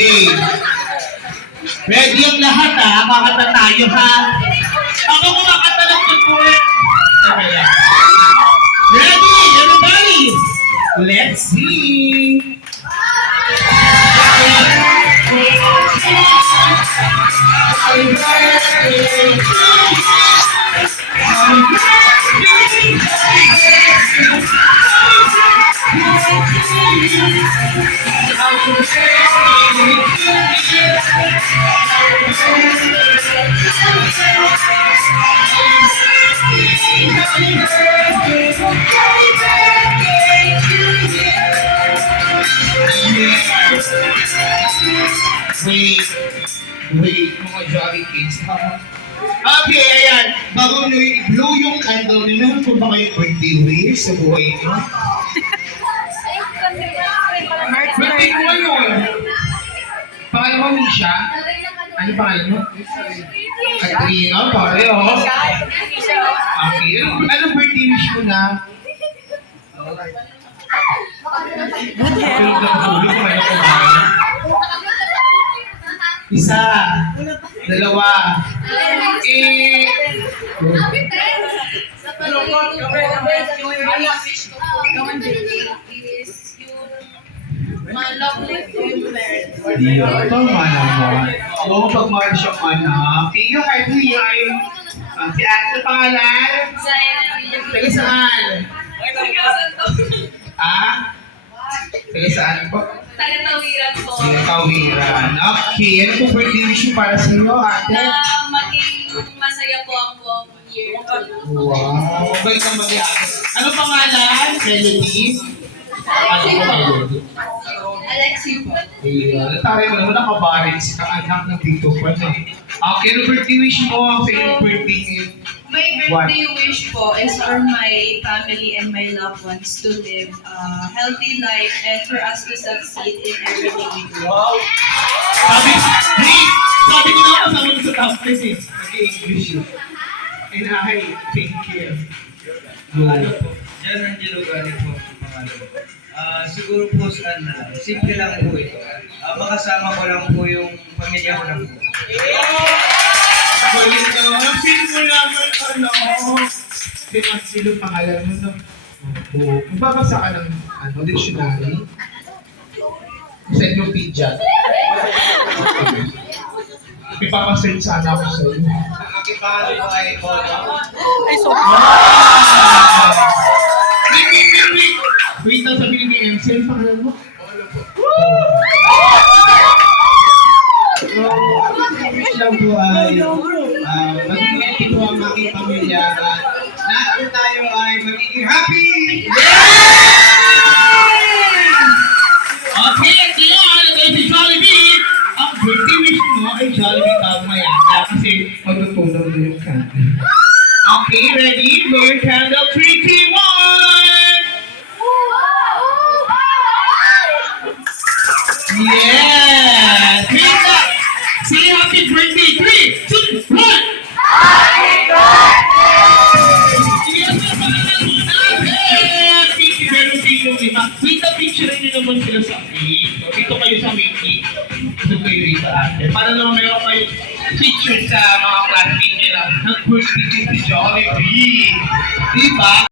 Okay. Ready ang lahat ha? Kakanta tayo ha? Ako kumakanta ng support. Ready, everybody? Let's sing! Wait, mga Jolly Kids. Okay, ayan. Bago nyo i-blow yung candle, meron po ba kayong birthday wish sa buhay nyo? Birthday ko ngayon. Pangalan mo, Misha? Ano pangalan mo? Katrina, pare, oh. Okay, anong birthday wish mo na? Isa, dalawa, tama naman. Oo, pagmahal siyang anak. Thank you, Katrina. Si Ate pangalan? Taga saan? Ah? Taga saan po? Taga-tawiran po. Tawiran. Okay, ano po birthday wish mo para sa iyo, ate? Na maging masaya po ang buong year. Wow, bait ang mag-iakit. Ano pangalan? Melody? Alexi po. Ayan, tayo mo naman nakabarin si anak ng Tito Juan. Okay, ano birthday wish mo sa iyong birthday ngayon? My birthday wish po is for my family and my loved ones to live a healthy life and for us to succeed in everything we do. Wow! Sabi ko na kasama sa tapos eh. Nag-English yun. And I, thank you. Go. Diyan ang Dilugani po ang pangalan. Siguro po sa simple lang po ito. Makasama ko lang po yung pamilya ko lang po. Balik ka naman. Feel mo naman, ano? Sino pangalan mo, no? Oo. Magbabasa ka ng, dictionary? Sa Encyclopedia. Ipapasearch sana ako sa iyo. Ang aking pangalan po ay Bono. Wait lang, sabihin ni MC, ano pangalan mo? Wish lang po ay maging happy po ang aking pamilya at lahat po tayo ay magiging happy! Okay, at ngayon, ito si Jollibee. Ang birthday wish mo ay Jollibee tao mayata kasi magtutunaw na yung candle. Okay, ready? Blow your candle. 3, 2, 1! Yes! Wait up! Say happy birthday! 3, 2, 1! Happy birthday! Yes, happy birthday! Wait up, picture nyo naman sila sa akin. Dito kayo sa Mickey. Dito kayo dito ate. Para naman meron kayo picture sa mga classmates nila. Nag-birthday si Jollibee. Diba?